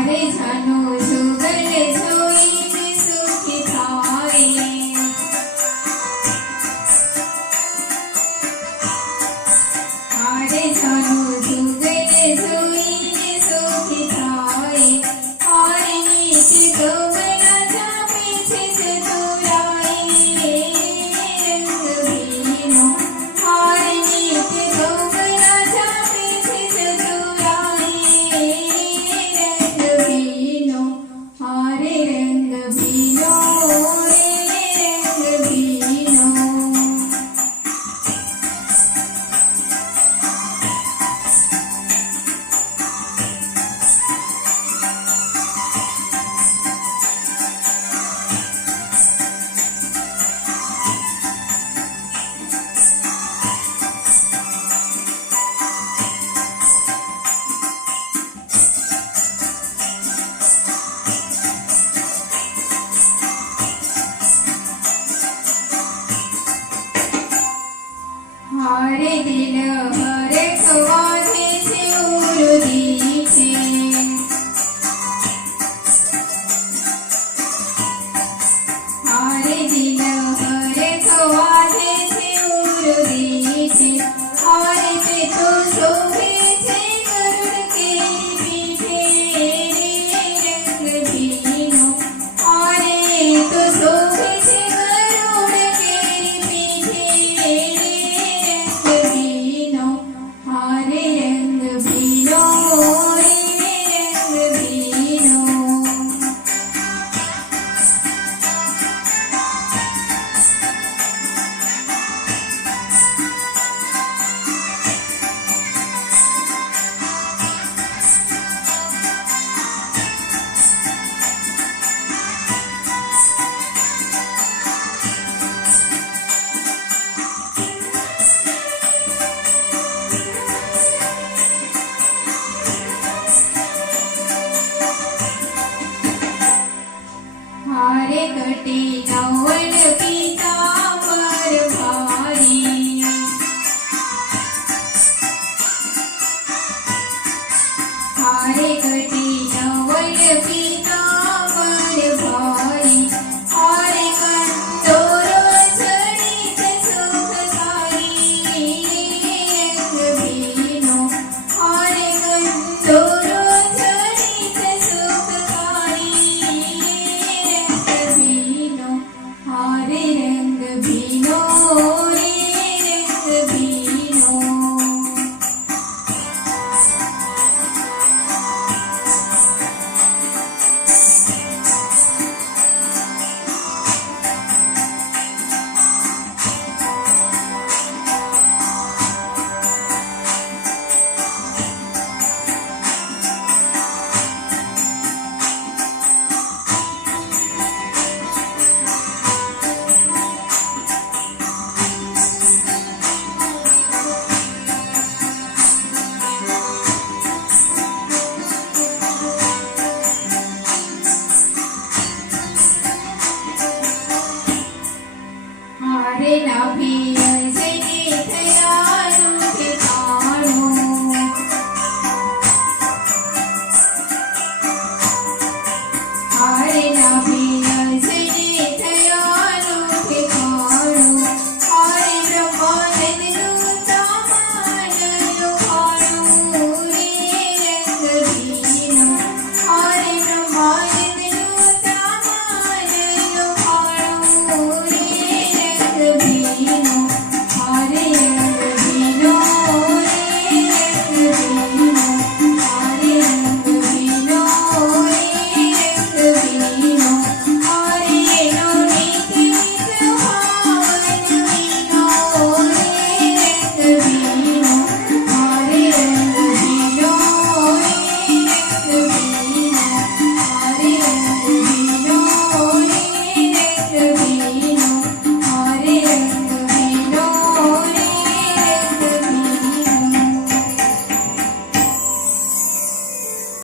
हारे जानो जुगल जोईने सुखी थाए हारे जानो जुगल जोईने सुखी थाए हारे नीचे कमला जापे छे चतुराई रंग भीनो हारे नीचे कमला जापे छे चतुराई रंग भीनो हारे रंग भीनो रे रंग भीनो हारे दिल हरे खवाथे छे उरुदी छे हारे दिल हरे खवाथे छे उरुदी छे हारे पे तो शोभे छे गरुड़ के पीठे रे रंग भीनो हारे तो शोभे छे गरुड़ के पीठे रंग भीनो हारे रंग भीनो रे रंग भीनो हारे कटे नवल पीतांबर भारी हारे कटे नवल पीतांबर